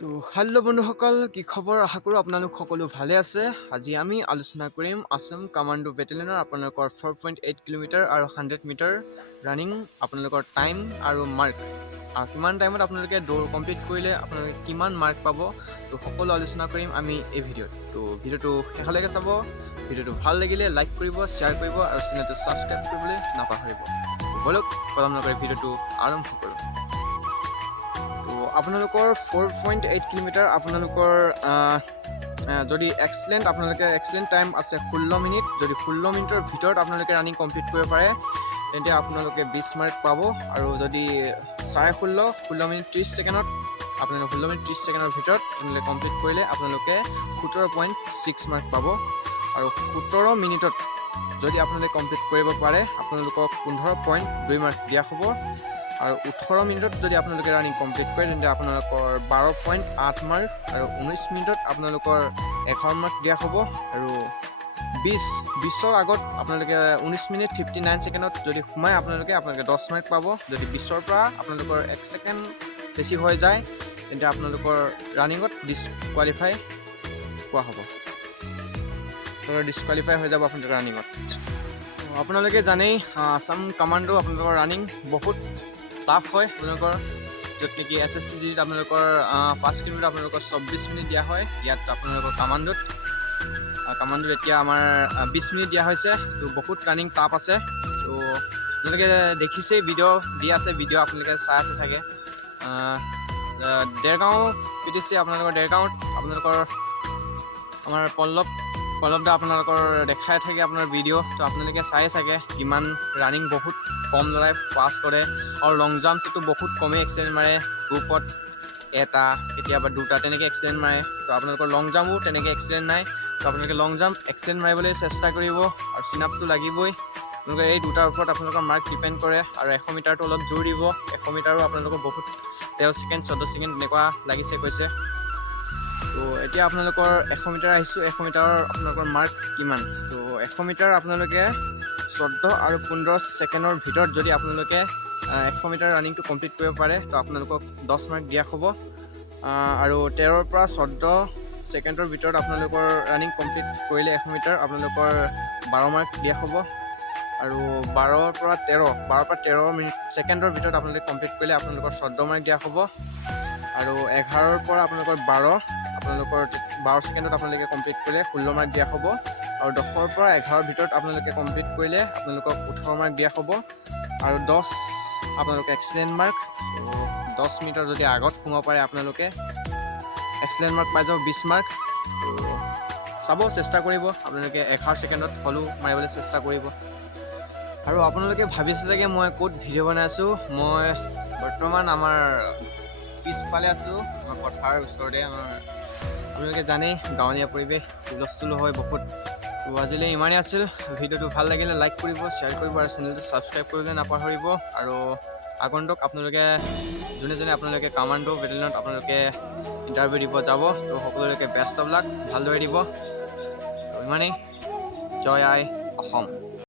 তো হেল্ল' বন্ধুসকল, কি খবৰ? আশা কৰোঁ আপোনালোক সকলো ভালে আছে। আজি আমি আলোচনা কৰিম আছাম কামাণ্ডো বেটেলিয়নৰ আপোনালোকৰ 4.8 কিলোমিটাৰ আৰু 100 মিটাৰ ৰানিং আপোনালোকৰ টাইম আৰু মাৰ্ক, কিমান টাইমত আপোনালোকে দৌৰ কমপ্লিট কৰিলে আপোনালোকে কিমান মাৰ্ক পাব, তো সকলো আলোচনা কৰিম আমি এই ভিডিঅ'ত। তো ভিডিঅ'টো শেষলৈকে চাব। ভিডিঅ'টো ভাল লাগিলে লাইক কৰিব, শ্বেয়াৰ কৰিব আৰু চেনেলটো ছাবস্ক্ৰাইব কৰিবলৈ নাপাহৰিব। বলক পলম নকৰি ভিডিঅ'টো আৰম্ভ কৰোঁ। আপোনালোকৰ 4.8 কিলোমিটাৰ আপোনালোকৰ যদি এক্সিলেণ্ট টাইম আছে 16 মিনিট, যদি 16 মিনিটৰ ভিতৰত আপোনালোকে ৰানিং কমপ্লিট কৰিব পাৰে তেন্তে আপোনালোকে 20 মাৰ্ক পাব। আৰু যদি 16.5 মিনিট 30 ছেকেণ্ডত আপোনালোকে 16 মিনিট 30 ছেকেণ্ডৰ ভিতৰত আপোনালোকে কমপ্লিট কৰিলে আপোনালোকে 17.6 মাৰ্ক পাব। আৰু 17 মিনিটত যদি আপোনালোকে কমপ্লিট কৰিব পাৰে আপোনালোকক 15.2 মাৰ্ক দিয়া হ'ব। আৰু 18 মিনিটত যদি আপোনালোকে ৰানিং কমপ্লিট কৰে তেন্তে আপোনালোকৰ 12.8 মাৰ্ক। আৰু 19 মিনিটত আপোনালোকৰ 11 মাৰ্ক দিয়া হ'ব। আৰু 20ৰ আগত আপোনালোকে 19 মিনিট 59 ছেকেণ্ডত যদি সোমাই আপোনালোকে 10 মাৰ্ক পাব। যদি 20ৰ পৰা আপোনালোকৰ 1 ছেকেণ্ড বেছি হৈ যায় তেন্তে আপোনালোকৰ ৰানিঙত ডিছকুৱালিফাই পোৱা হ'ব, ডিছকুৱালিফাই হৈ যাব আপোনালোকৰ ৰানিঙত। আপোনালোকে জানেই আছাম কামাণ্ডো আপোনালোকৰ ৰানিং বহুত টাফ হয়। আপোনালোকৰ য'ত নেকি SSCGত আপোনালোকৰ 5 কিলোমিটাৰ আপোনালোকৰ 24 মিনিট দিয়া হয়, ইয়াত আপোনালোকৰ কামাণ্ডোত এতিয়া আমাৰ 20 মিনিট দিয়া হৈছে। তো বহুত ৰানিং টাফ আছে। তো আপোনালোকে দেখিছেই, ভিডিঅ' দি আছে, ভিডিঅ' আপোনালোকে চাই আছে চাগে। দেৰগাঁও PTC আপোনালোকৰ দেৰগাঁৱত আপোনালোকৰ আমাৰ পল্লৱ দা আপোনালোকৰ দেখাই থাকে আপোনাৰ ভিডিঅ'। তো আপোনালোকে চাই চাগে কিমান ৰানিং বহুত কম ল'ৰাই পাছ কৰে। আৰু লং জাম্পটোতো বহুত কমেই এক্সিডেণ্ট মাৰে, গ্ৰুপত এটা কেতিয়াবা দুটা তেনেকৈ এক্সিডেণ্ট মাৰে। তো আপোনালোকৰ লং জাম্পো তেনেকৈ এক্সিডেণ্ট নাই। তো আপোনালোকে লং জাম্প এক্সিডেণ্ট মাৰিবলৈ চেষ্টা কৰিব। আৰু চিন আপটো লাগিবই। আপোনালোকে এই দুটাৰ ওপৰত আপোনালোকৰ মাৰ্ক ডিপেণ্ড কৰে। আৰু 100 মিটাৰটো অলপ জোৰ দিব। 100 মিটাৰো আপোনালোকৰ বহুত 13 ছেকেণ্ড 14 ছেকেণ্ড তেনেকুৱা লাগিছে কৈছে। তো এতিয়া আপোনালোকৰ 100 মিটাৰ আহিছোঁ। 100 মিটাৰৰ আপোনালোকৰ মাৰ্ক কিমান? তো 100 মিটাৰ আপোনালোকে 14 আৰু 15 ছেকেণ্ডৰ ভিতৰত যদি আপোনালোকে 100 মিটাৰ ৰানিংটো কমপ্লিট কৰিব পাৰে তো আপোনালোকক 10 মাৰ্ক দিয়া হ'ব। আৰু 13ৰ পৰা 14 ছেকেণ্ডৰ ভিতৰত আপোনালোকৰ ৰানিং কমপ্লিট কৰিলে 100 মিটাৰ আপোনালোকৰ 12 মাৰ্ক দিয়া হ'ব। আৰু 12ৰ পৰা 13 মিনিট ছেকেণ্ডৰ ভিতৰত আপোনালোকে কমপ্লিট কৰিলে আপোনালোকৰ 14 মাৰ্ক দিয়া হ'ব। আৰু 11ৰ পৰা আপোনালোকৰ 12 ছেকেণ্ডত আপোনালোকে কমপ্লিট কৰিলে 16 মাৰ্ক দিয়া হ'ব। আৰু 10ৰ পৰা 11ৰ ভিতৰত আপোনালোকে কমপ্লিট কৰিলে আপোনালোকক 18 মাৰ্ক দিয়া হ'ব। আৰু 10 আপোনালোকে এক্সিলেণ্ট মাৰ্ক। 10 মিনিটৰ যদি আগত সোমাব পাৰে আপোনালোকে এক্সিলেণ্ট মাৰ্ক পাই যাব, 20 মাৰ্ক। চাব, চেষ্টা কৰিব আপোনালোকে 11 ছেকেণ্ডত হ'লেও মাৰিবলৈ চেষ্টা কৰিব। আৰু আপোনালোকে ভাবিছে চাগে মই ক'ত ভিডিঅ' বনাই আছোঁ। মই বৰ্তমান আমাৰ পিছফালে আছোঁ, আমাৰ পথাৰৰ ওচৰতে। আপোনালোকে জানেই গাঁৱলীয়া পৰিৱেশ, হুলস্থুল হয় বহুত। তো আজিলৈ ইমানেই আছিল। ভিডিঅ'টো ভাল লাগিলে লাইক কৰিব, শ্বেয়াৰ কৰিব আৰু চেনেলটো ছাবস্ক্ৰাইব কৰিবলৈ নাপাহৰিব। আৰু আগন্তুক আপোনালোকে যোনে আপোনালোকে কামাণ্ডো বেটেলিয়নত আপোনালোকে ইণ্টাৰভিউ দিব যাব, তো সকলোকে বেষ্ট অফ লাক, ভালদৰে দিব। তো ইমানেই, জয় আই।